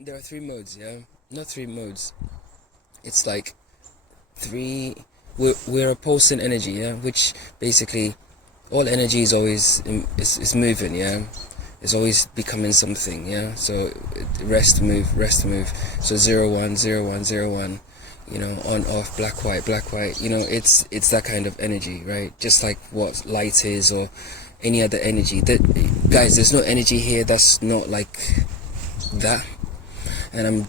there are three modes, yeah? Not three modes. It's like three. We're a pulsing energy, yeah? Which basically, all energy is always is moving, yeah? It's always becoming something, yeah? So rest, move, rest, move. So 0 1 0 1 0 1, you know, on off, black white, black white. You know, it's that kind of energy, right? Just like what light is or any other energy. That, guys, there's no energy here that's not like that. And I'm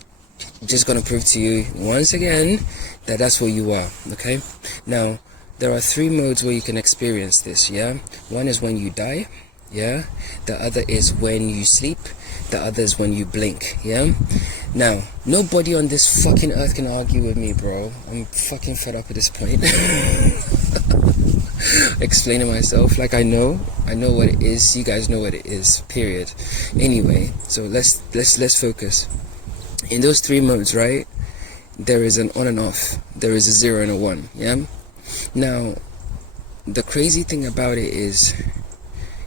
just gonna prove to you once again that that's what you are. Okay, now there are three modes where you can experience this, yeah? One is when you die, yeah? The other is when you sleep, the other is when you blink, yeah? Now nobody on this fucking earth can argue with me, bro. I'm fucking fed up at this point. Explaining myself like I know what it is. You guys know what it is, period. Anyway, so let's focus. In those three modes, right, there is an on and off, there is a 0 and a 1, yeah? Now the crazy thing about it is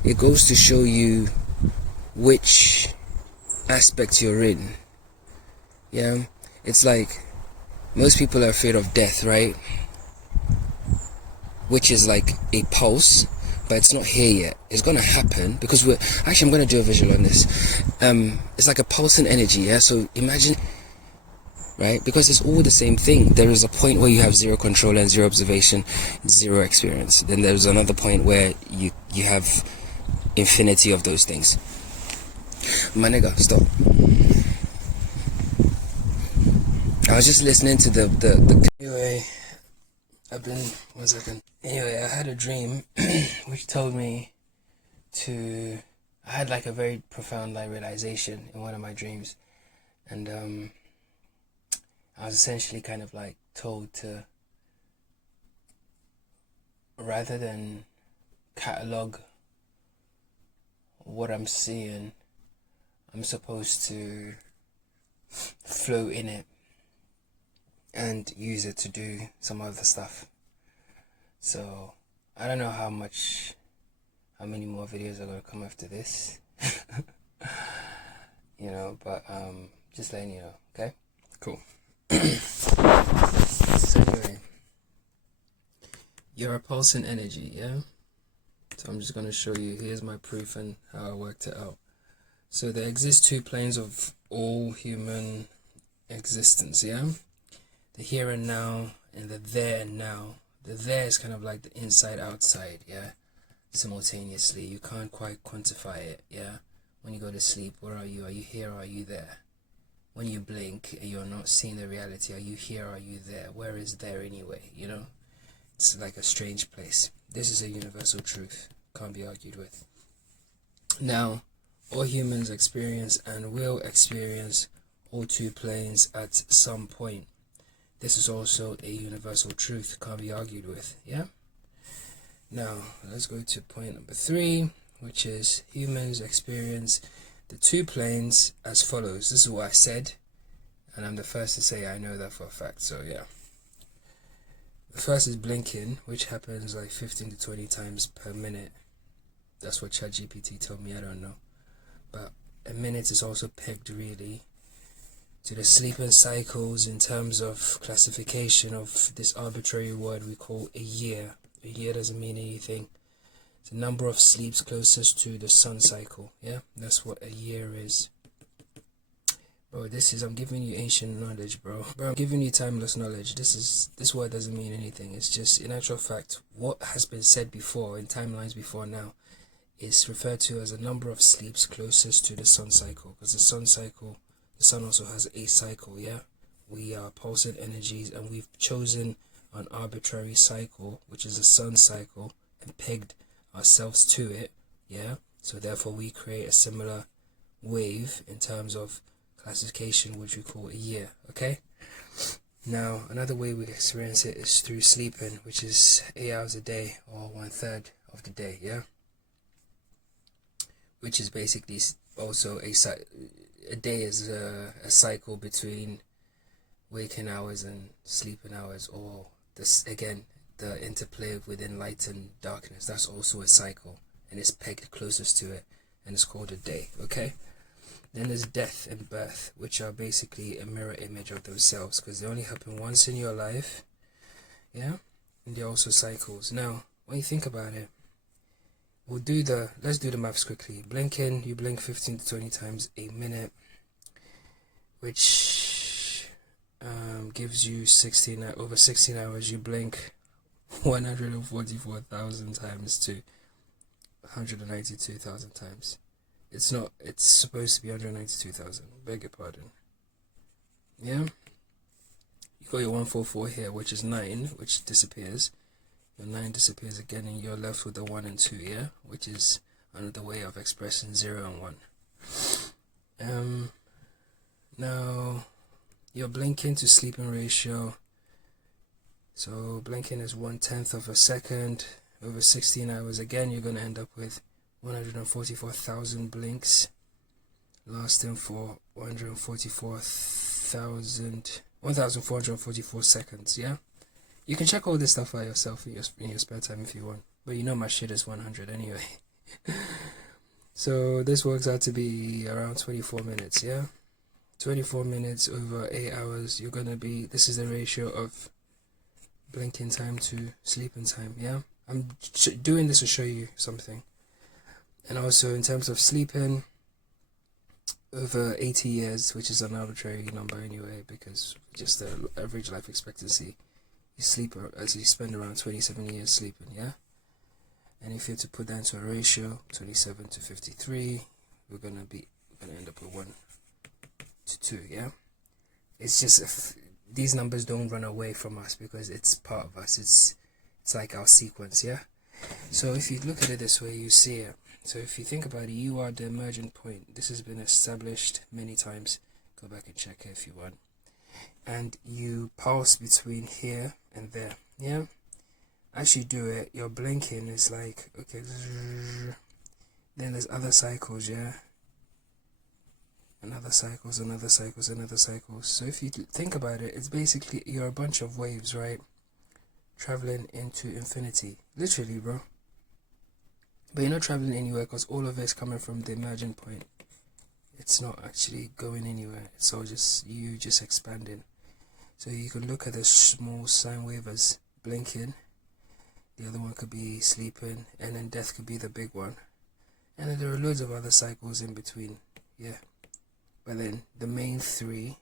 it goes to show you which aspect you're in, yeah? It's like most people are afraid of death, right? Which is like a pulse, but it's not here yet. It's gonna happen because we're actually, I'm gonna do a visual on this. It's like a pulsing energy, yeah? So imagine, right? Because it's all the same thing. There is a point where you have zero control and zero observation, zero experience. Then there's another point where you have infinity of those things. My nigga, stop. I was just listening to the anyway, one second. Anyway, I had a dream which told me I had like a very profound like realization in one of my dreams, and I was essentially kind of like told to, rather than catalog what I'm seeing, I'm supposed to flow in it and use it to do some other stuff. So I don't know how many more videos are gonna come after this. You know, but just letting you know, okay? Cool. So anyway, you're a pulsing energy, yeah? So I'm just gonna show you, here's my proof and how I worked it out. So there exist two planes of all human existence, yeah? The here and now and the there and now. The there is kind of like the inside outside, yeah? Simultaneously, you can't quite quantify it, yeah? When you go to sleep, where are you? Are you here or are you there? When you blink and you're not seeing the reality, are you here or are you there? Where is there anyway, you know? It's like a strange place. This is a universal truth, can't be argued with. Now, all humans experience and will experience all two planes at some point. This is also a universal truth, can't be argued with, yeah? Now, let's go to point number 3, which is humans experience the two planes as follows. This is what I said, and I'm the first to say I know that for a fact, so yeah. The first is blinking, which happens like 15 to 20 times per minute. That's what ChatGPT told me, I don't know. But a minute is also pegged really to the sleeping cycles in terms of classification of this arbitrary word we call a year. A year doesn't mean anything. It's the number of sleeps closest to the sun cycle, yeah? That's what a year is. Bro, I'm giving you ancient knowledge, bro. I'm giving you timeless knowledge. This word doesn't mean anything. It's just, in actual fact, what has been said before, in timelines before now, is referred to as a number of sleeps closest to the sun cycle. Because the sun also has a cycle, yeah? We are pulsing energies, and we've chosen an arbitrary cycle, which is the sun cycle, and pegged ourselves to it, yeah? So therefore we create a similar wave in terms of classification, which we call a year, okay? Now, another way we experience it is through sleeping, which is 8 hours a day, or 1/3 of the day, yeah? Which is basically also a day is a cycle between waking hours and sleeping hours, or this, again, the interplay within light and darkness. That's also a cycle, and it's pegged closest to it, and it's called a day, okay? Then there's death and birth, which are basically a mirror image of themselves, because they only happen once in your life. Yeah, and they're also cycles. Now, when you think about it, let's do the maths quickly. Blinking, you blink 15 to 20 times a minute, which gives you over 16 hours. You blink 144,000 times to 192,000 times. It's supposed to be 192,000. Beg your pardon. Yeah? You got your 144 here, which is 9, which disappears. Your 9 disappears again, and you're left with the 1 and 2, yeah? Which is another way of expressing 0 and 1. Now, your blinking to sleeping ratio. So, blinking is 1/10 of a second. Over 16 hours, again, you're going to end up with 144,000 blinks, lasting for 1,444 seconds, yeah? You can check all this stuff out yourself in your spare time if you want, but you know my shit is 100 anyway. So this works out to be around 24 minutes, yeah? 24 minutes over 8 hours, this is the ratio of blinking time to sleeping time, yeah? I'm doing this to show you something. And also in terms of sleeping, over 80 years, which is an arbitrary number anyway, because just the average life expectancy, you spend around 27 years sleeping, yeah? And if you have to put that into a ratio, 27 to 53, we're gonna end up with 1 to 2, yeah? It's just these numbers don't run away from us because it's part of us. It's like our sequence, yeah? So if you look at it this way, you see it. So if you think about it, you are the emergent point. This has been established many times. Go back and check it if you want. And you pulse between here and there, yeah? As you do it, your blinking is like, okay, then there's other cycles, yeah? Another cycles. So if you think about it, it's basically, you're a bunch of waves, right? Traveling into infinity. Literally, bro. But you're not traveling anywhere because all of it's coming from the emergent point. It's not actually going anywhere. It's all just you just expanding. So you can look at the small sine wave as blinking. The other one could be sleeping, and then death could be the big one. And then there are loads of other cycles in between. Yeah. But then the main three,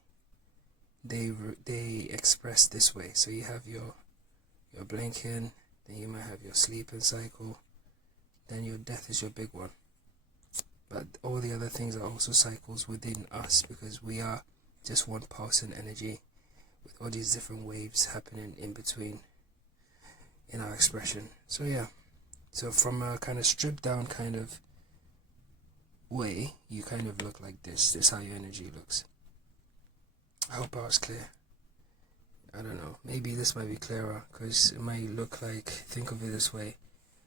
they express this way. So you have your blinking, then you might have your sleeping cycle, then your death is your big one. But all the other things are also cycles within us, because we are just one pulsing energy with all these different waves happening in between in our expression. So yeah, so from a kind of stripped down kind of way, you kind of look like this. This is how your energy looks. I hope I was clear. I don't know, maybe this might be clearer, because it might look like, think of it this way.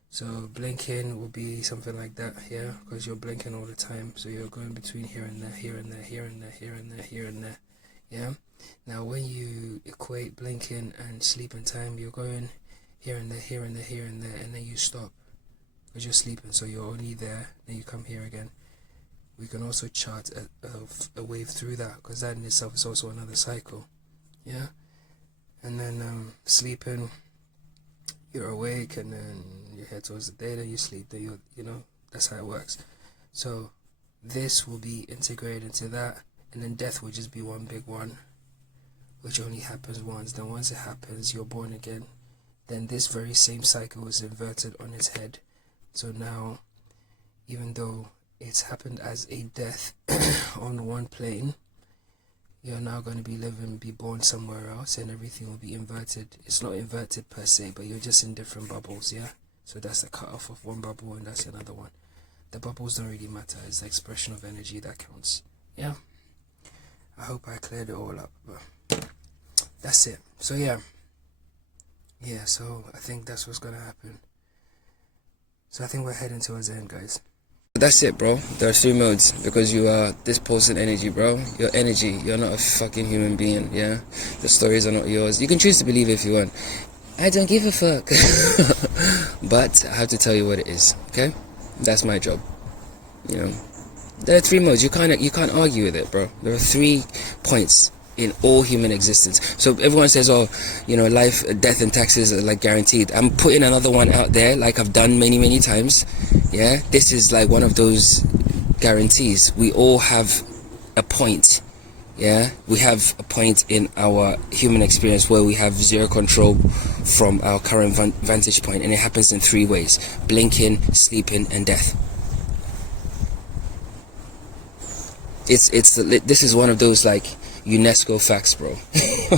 So blinking will be something like that, yeah, because you're blinking all the time. So you're going between here and there, here and there, here and there, here and there, here and there, yeah. Now when you equate blinking and sleeping time, you're going here and there, here and there, here and there, and then you stop because you're sleeping. So you're only there, then you come here again. We can also chart a wave through that, because that in itself is also another cycle, yeah. And then sleeping, you're awake, and then you head towards the day, then you sleep, then you know, that's how it works. So this will be integrated into that, and then death will just be one big one, which only happens once. Then once it happens, you're born again. Then this very same cycle is inverted on its head. So now, even though it's happened as a death on one plane, you're now going to be born somewhere else, and everything will be inverted. It's not inverted per se, but you're just in different bubbles, yeah? So that's the cutoff of one bubble, and that's another one. The bubbles don't really matter. It's the expression of energy that counts, yeah? I hope I cleared it all up, but that's it. So yeah, so I think that's what's going to happen. So I think we're heading towards the end, guys. That's it, bro. There are 3 modes, because you are this pulsing energy, bro. Your energy. You're not a fucking human being, yeah? The stories are not yours. You can choose to believe if you want. I don't give a fuck. But I have to tell you what it is, okay? That's my job, you know? There are 3 modes. You can't argue with it, bro. There are 3 points in all human existence. So everyone says, oh, you know, life, death and taxes are like guaranteed. I'm putting another one out there, like I've done many times. Yeah, this is like one of those guarantees. We all have a point. Yeah, we have a point in our human experience where we have 0 control from our current vantage point, and it happens in 3 ways: blinking, sleeping, and death. This is one of those like UNESCO facts, bro.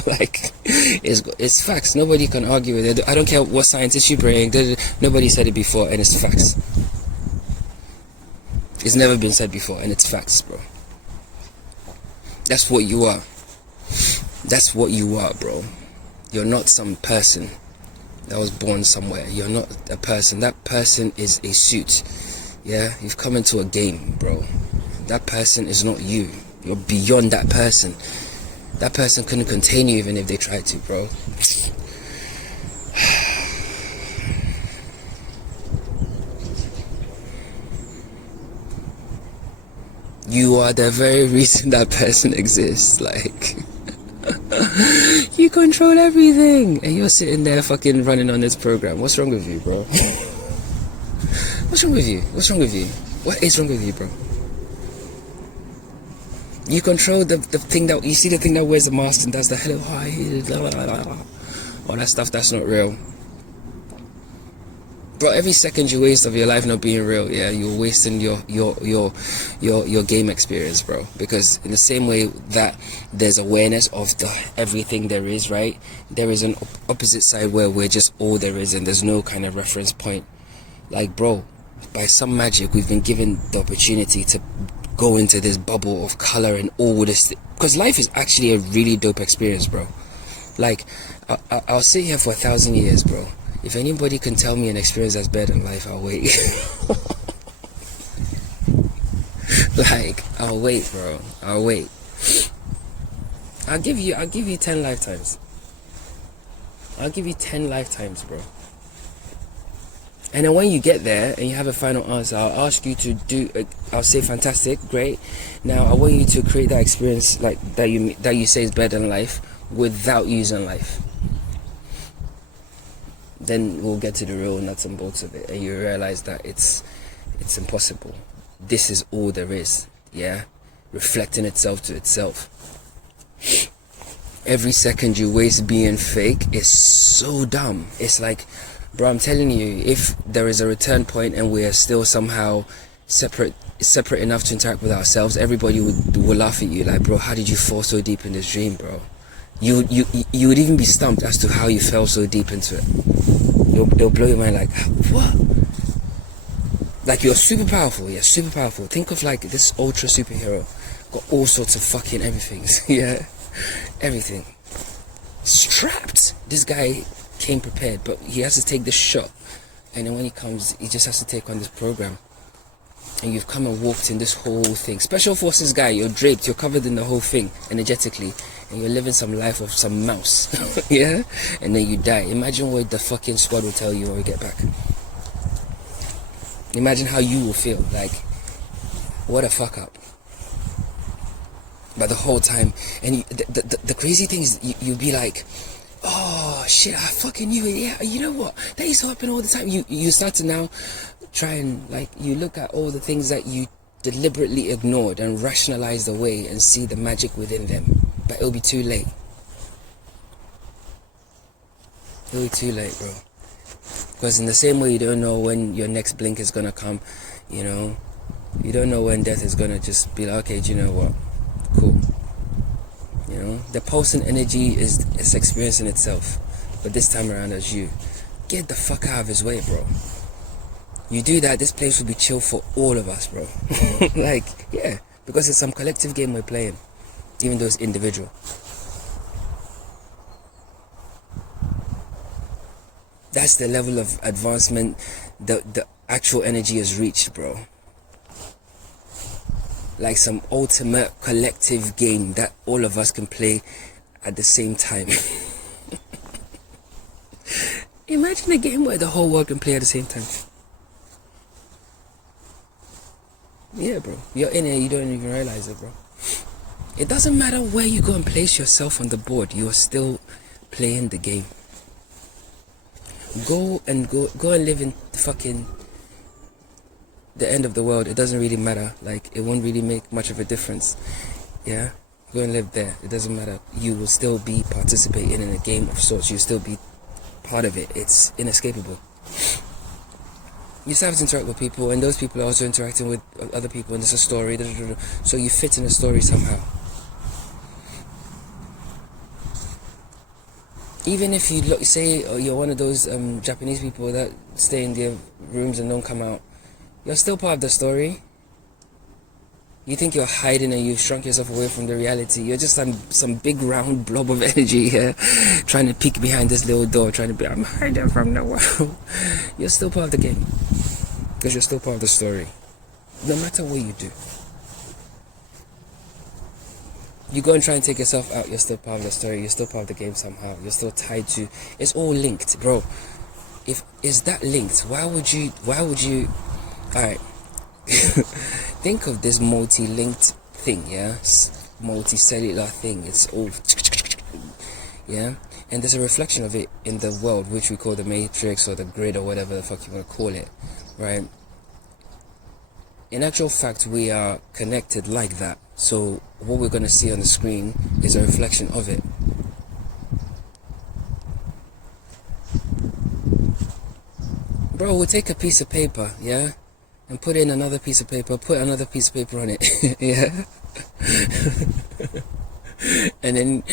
Like it's facts. Nobody can argue with it. I don't care what scientists you bring. Nobody said it before, and it's facts. It's never been said before, and it's facts, bro. That's what you are. That's what you are, bro. You're not some person that was born somewhere. You're not a person. That person is a suit. Yeah, you've come into a game, bro. That person is not you. You're beyond that person. That person couldn't contain you even if they tried to, bro. You are the very reason that person exists. Like, you control everything, and you're sitting there fucking running on this program. What's wrong with you, bro? What's wrong with you? What's wrong with you? What is wrong with you, bro? You control the thing that, you see the thing that wears the mask and does the hello, hi, all that stuff that's not real. Bro, every second you waste of your life not being real, yeah, you're wasting your game experience, bro. Because in the same way that there's awareness of the everything there is, right? There is an opposite side where we're just all there is and there's no kind of reference point. Like, bro, by some magic we've been given the opportunity to go into this bubble of color and all this, because life is actually a really dope experience, bro. Like, I'll sit here for 1,000 years, bro. If anybody can tell me an experience that's better than life, I'll wait. Like, I'll wait, bro. I'll wait. I'll give you 10 lifetimes. I'll give you 10 lifetimes, bro. And then when you get there and you have a final answer, I'll ask you to do. I'll say, fantastic, great. Now I want you to create that experience like that you say is better than life without using life. Then we'll get to the real nuts and bolts of it, and you realize that it's impossible. This is all there is. Yeah, reflecting itself to itself. Every second you waste being fake is so dumb. It's like, bro, I'm telling you, if there is a return point and we are still somehow separate enough to interact with ourselves, everybody will laugh at you. Like, bro, how did you fall so deep in this dream, bro? You would even be stumped as to how you fell so deep into it. It'll blow your mind. Like, what? Like, you're super powerful. Yeah, super powerful. Think of like this ultra superhero, got all sorts of fucking everything. Yeah, everything. Strapped. This guy came prepared, but he has to take this shot, and then when he comes, he just has to take on this program. And you've come and walked in this whole thing. Special forces guy, you're draped, you're covered in the whole thing energetically, and you're living some life of some mouse. Yeah, and then you die. Imagine what the fucking squad will tell you when we get back. Imagine how you will feel. Like, what a fuck up. But the whole time, and the crazy thing is, you'll be like, oh shit, I fucking knew it. Yeah, you know what, that used to happen all the time. You start to now try and, like, you look at all the things that you deliberately ignored and rationalized away and see the magic within them, but it'll be too late. It'll be too late, bro. Because in the same way you don't know when your next blink is gonna come, you know, you don't know when death is gonna just be like, okay, do you know what, cool. You know, the pulsing energy is experiencing itself, but this time around as you. Get the fuck out of his way, bro. You do that, this place will be chill for all of us, bro. Like, yeah, because it's some collective game we're playing, even though it's individual. That's the level of advancement the actual energy has reached, bro. Like some ultimate collective game that all of us can play at the same time. Imagine a game where the whole world can play at the same time. Yeah, bro. You're in it, you don't even realize it, bro. It doesn't matter where you go and place yourself on the board, you are still playing the game. Go and live in fucking the end of the world. It doesn't really matter. Like, it won't really make much of a difference. Yeah? Go and live there. It doesn't matter. You will still be participating in a game of sorts. You'll still be part of it. It's inescapable. You still have to interact with people, and those people are also interacting with other people, and it's a story. So you fit in a story somehow. Even if you say you're one of those Japanese people that stay in their rooms and don't come out, you're still part of the story. You think you're hiding and you've shrunk yourself away from the reality. You're just some big round blob of energy here, trying to peek behind this little door, trying to be, I'm hiding from the world. You're still part of the game, because you're still part of the story. No matter what you do. You go and try and take yourself out, you're still part of the story, you're still part of the game somehow, you're still tied to, it's all linked, bro. If is that linked, why would you alright, think of this multi-linked thing, yeah, multi-cellular thing, it's all, yeah, and there's a reflection of it in the world, which we call the matrix or the grid or whatever the fuck you want to call it, right? In actual fact, we are connected like that. So what we're going to see on the screen is a reflection of it. Bro, we'll take a piece of paper, yeah, and put in another piece of paper, put another piece of paper on it, yeah, and then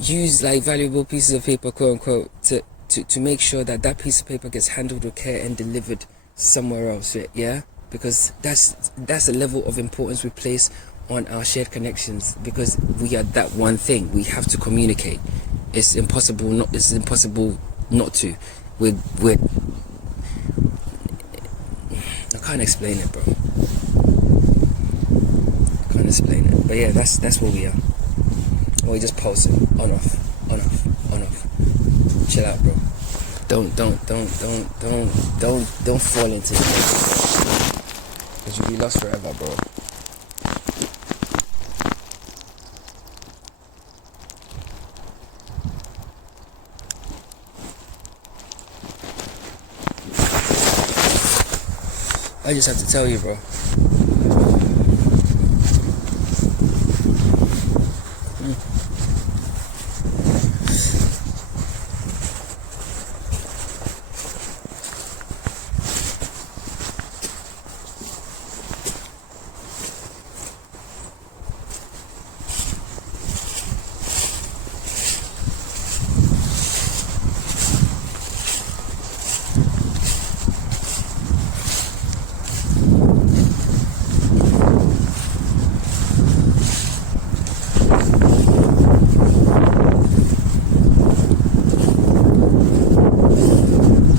use like valuable pieces of paper, quote unquote, to make sure that that piece of paper gets handled with care and delivered somewhere else, yeah, because that's the level of importance we place on our shared connections, because we are that one thing. We have to communicate. It's impossible not to. We're I can't explain it, bro. I can't explain it. But yeah, that's what we are. We're just pulsing on off, on off, on off. Chill out, bro. Don't fall into it, because you'll be lost forever, bro. I just have to tell you, bro.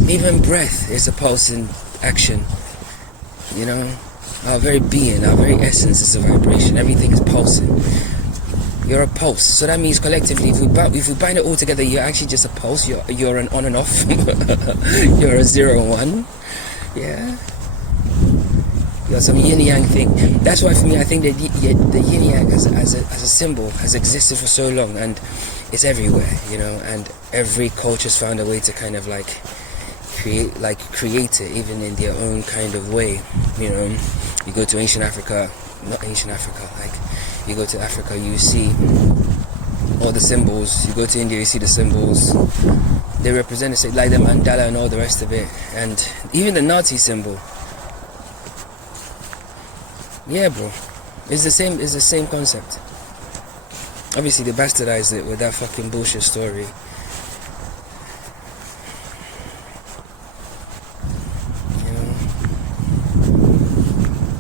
Even breath is a pulsing action, you know. Our very being, our very essence is a vibration. Everything is pulsing. You're a pulse, so that means collectively, if we bind it all together, you're actually just a pulse. You're an on and off. You're a 0 and 1. Yeah. You're some yin yang thing. That's why for me, I think that the yin yang as a symbol has existed for so long, and it's everywhere, you know. And every culture's found a way to kind of like create it, even in their own kind of way, you know. You go to like you go to Africa, you see all the symbols. You go to India, you see the symbols. They represent it, like the mandala and all the rest of it, and even the Nazi symbol. Yeah, bro, it's the same concept. Obviously they bastardized it with that fucking bullshit story.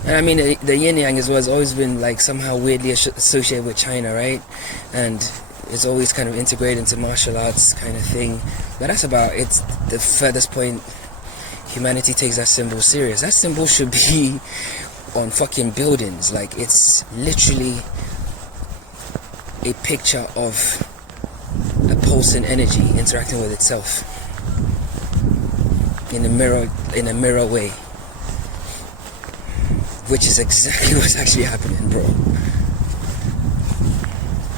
And I mean, the yin yang as well has always been like somehow weirdly associated with China, right? And it's always kind of integrated into martial arts kind of thing. But that's about it's the furthest point humanity takes that symbol serious. That symbol should be on fucking buildings. Like, it's literally a picture of a pulsing energy interacting with itself in a mirror way. which is exactly what's actually happening, bro.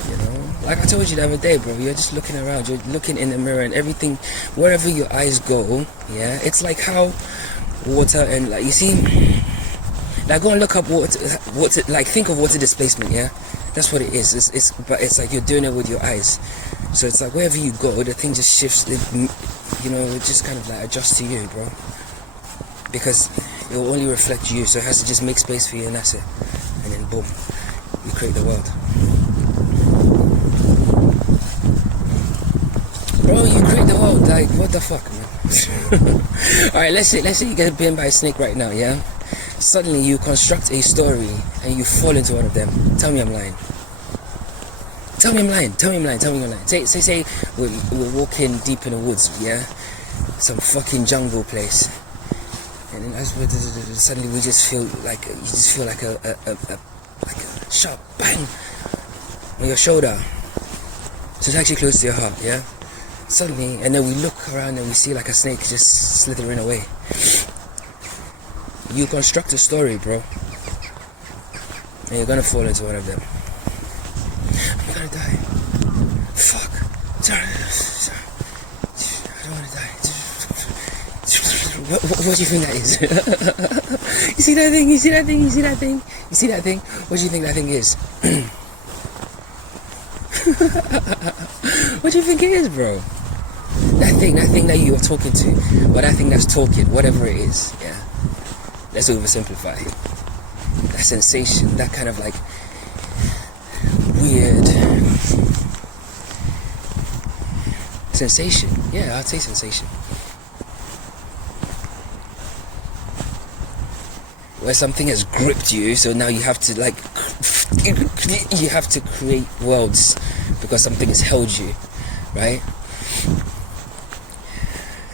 You know, like I told you the other day, bro, you're just looking around, you're looking in the mirror, and everything, wherever your eyes go, yeah, it's like how water, and like, you see, like, go and look up water, like, think of water displacement, yeah, that's what it is. But it's like you're doing it with your eyes, so it's like wherever you go, the thing just shifts, you know, it just kind of like adjusts to you, bro, because it will only reflect you, so it has to just make space for you, and that's it. And then boom, you create the world, bro. You create the world. Like, what the fuck, man? All right, let's say you get bitten by a snake right now, yeah. Suddenly you construct a story and you fall into one of them. Tell me I'm lying. Tell me I'm lying. Tell me I'm lying. Tell me I'm lying. Say we're walking deep in the woods, yeah, some fucking jungle place. And then as suddenly we just feel like a sharp bang on your shoulder. So it's actually close to your heart, yeah? Suddenly, and then we look around and we see like a snake just slithering away. You construct a story, bro. And you're gonna fall into one of them. I'm gonna die. Fuck. Sorry. I don't wanna die. What do you think that is? You see that thing? You see that thing? You see that thing? You see that thing? What do you think that thing is? What do you think it is, bro? That thing that you are talking to, or that thing that's talking, whatever it is, yeah. Let's oversimplify. That sensation, that kind of like weird sensation. Yeah, I'd say sensation. Where something has gripped you, so now you have to like, you have to create worlds because something has held you, right?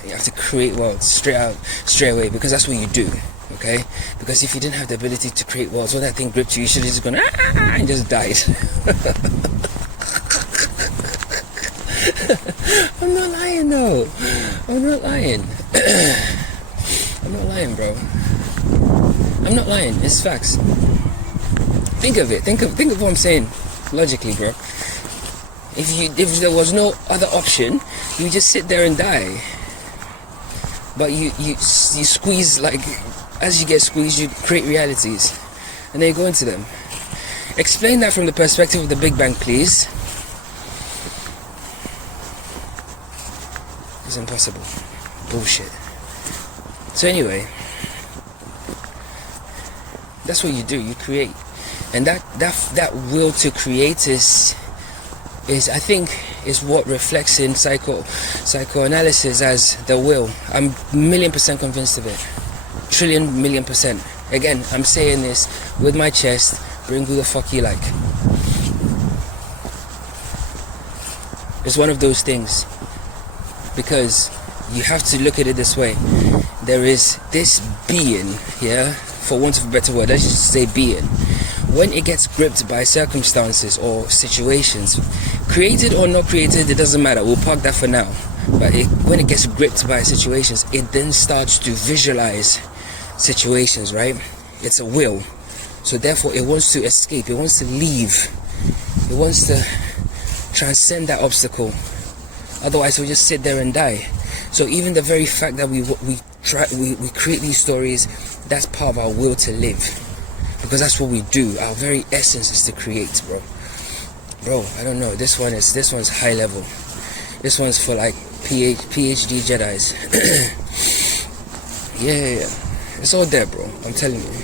You have to create worlds straight away, because that's what you do, okay? Because if you didn't have the ability to create worlds, when that thing gripped you, you should have just gone and just died. I'm not lying though. I'm not lying. I'm not lying, bro. I'm not lying. It's facts. Think of it. Think of what I'm saying logically, bro. If there was no other option, you just sit there and die. But you squeeze, like, as you get squeezed, you create realities, and then you go into them. Explain that from the perspective of the Big Bang, please. It's impossible. Bullshit. So anyway, that's what you do. You create, and that will to create is I think is what reflects in psychoanalysis as the will. I'm 1,000,000% convinced of it. 1,000,000,000,000%. Again, I'm saying this with my chest. Bring who the fuck you like. It's one of those things, because you have to look at it this way. There is this being, yeah, for want of a better word, let's just say being. When it gets gripped by circumstances or situations, created or not created, it doesn't matter. We'll park that for now. But when it gets gripped by situations, it then starts to visualize situations, right? It's a will. So therefore, it wants to escape. It wants to leave. It wants to transcend that obstacle. Otherwise, we'll just sit there and die. So even the very fact that we create these stories, that's part of our will to live. Because that's what we do. Our very essence is to create, bro. I don't know. This one's high level. This one's for like PhD Jedis. Yeah. It's all there, bro. I'm telling you. Bro.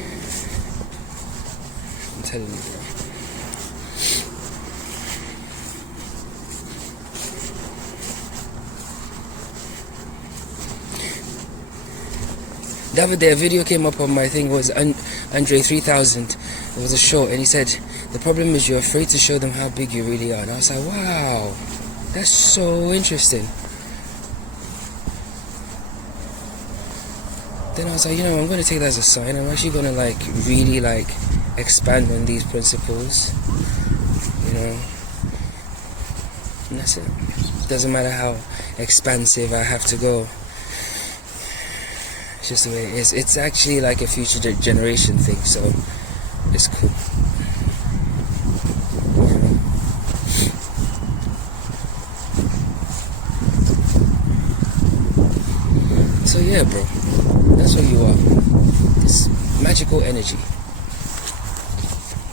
The other day, a video came up on my thing. Was Andre 3000. It was a short, and he said, the problem is you're afraid to show them how big you really are. And I was like, wow, that's so interesting. Then I was like, I'm going to take that as a sign. I'm actually going to like really like expand on these principles, and that's it. It doesn't matter how expansive I have to go It's just the way it is. It's actually like a future generation thing, so it's cool. So yeah, bro, that's what you are. This magical energy,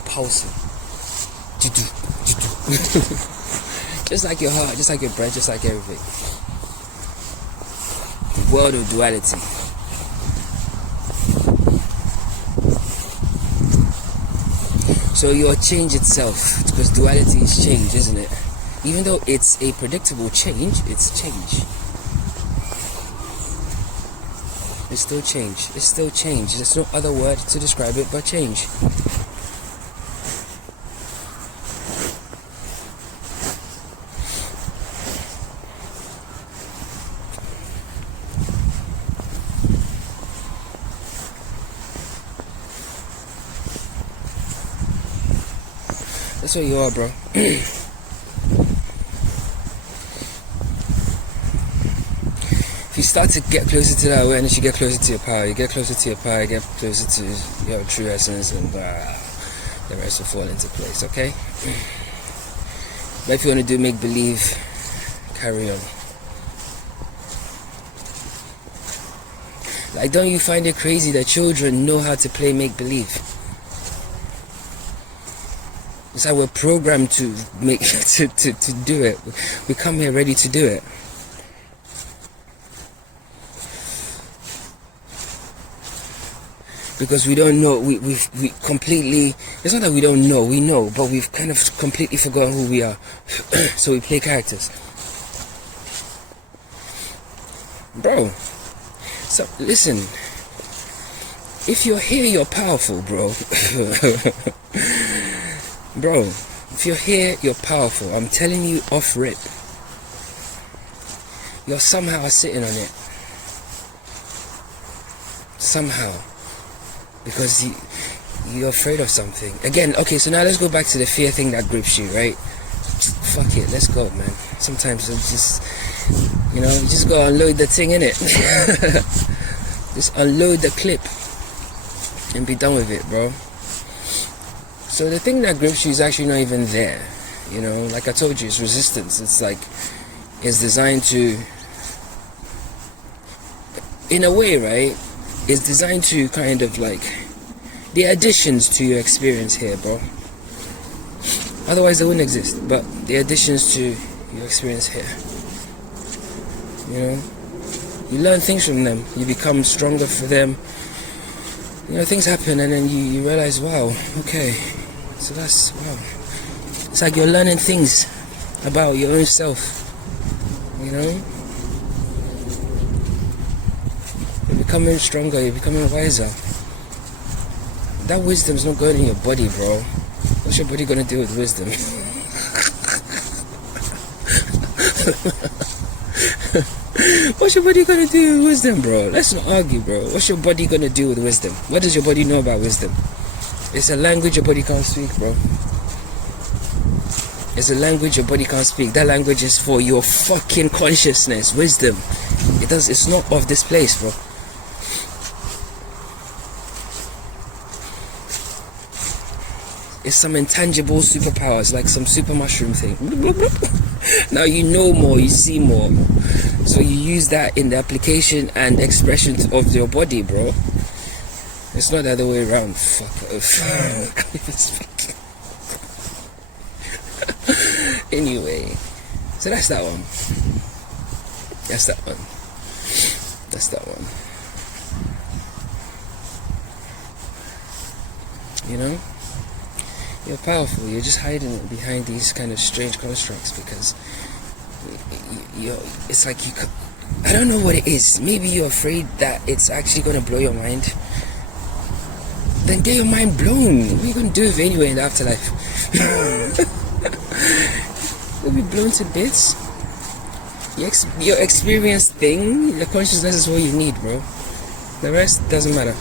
pulsing. Just like your heart, just like your breath, just like everything. The world of duality. So your change itself, because duality is change, isn't it? Even though it's a predictable change, it's change. It's still change. It's still change. There's no other word to describe it but change. That's what you are, bro. If you start to get closer to that awareness, you get closer to your power. You get closer to your power, you get closer to your true essence, and the rest will fall into place, okay? But if you want to do make-believe, carry on. Like, don't you find it crazy that children know how to play make-believe? It's like we're programmed to make to do it. We come here ready to do it. Because we don't know, we completely, it's not that we don't know, we know, but we've kind of completely forgotten who we are. So we play characters. Bro, so listen, if you're here, you're powerful, bro. Bro, if you're here, you're powerful. I'm telling you off rip. You're somehow sitting on it. Somehow. Because you're afraid of something. Again, okay, so now let's go back to the fear thing that grips you, right? Fuck it, let's go, man. Sometimes it's just, you just go unload the thing, innit? Just unload the clip and be done with it, bro. So the thing that grips you is actually not even there. Like I told you, it's resistance. It's like, it's designed to, in a way, right? It's designed to kind of like, the additions to your experience here, bro. Otherwise they wouldn't exist. But the additions to your experience here. You learn things from them. You become stronger for them. Things happen and then you realize, wow, okay. So that's, wow. It's like you're learning things about your own self. You're becoming stronger, you're becoming wiser. That wisdom's not going in your body, bro. What's your body gonna do with wisdom? What's your body gonna do with wisdom, bro? Let's not argue, bro. What's your body gonna do with wisdom? What does your body know about wisdom? It's a language your body can't speak, bro. It's a language your body can't speak. That language is for your fucking consciousness, wisdom. It's not of this place, bro. It's some intangible superpowers, like some super mushroom thing. Now you know more, you see more. So you use that in the application and expression of your body, bro. It's not the other way around. Fuck off. I can't even speak. Anyway, so that's that one. That's that one. That's that one. You're powerful. You're just hiding behind these kind of strange constructs because it's like I don't know what it is. Maybe you're afraid that it's actually going to blow your mind. Then get your mind blown. What are you going to do with it anyway in the afterlife? You'll be blown to bits. Your experience thing, your consciousness is what you need, bro. The rest doesn't matter.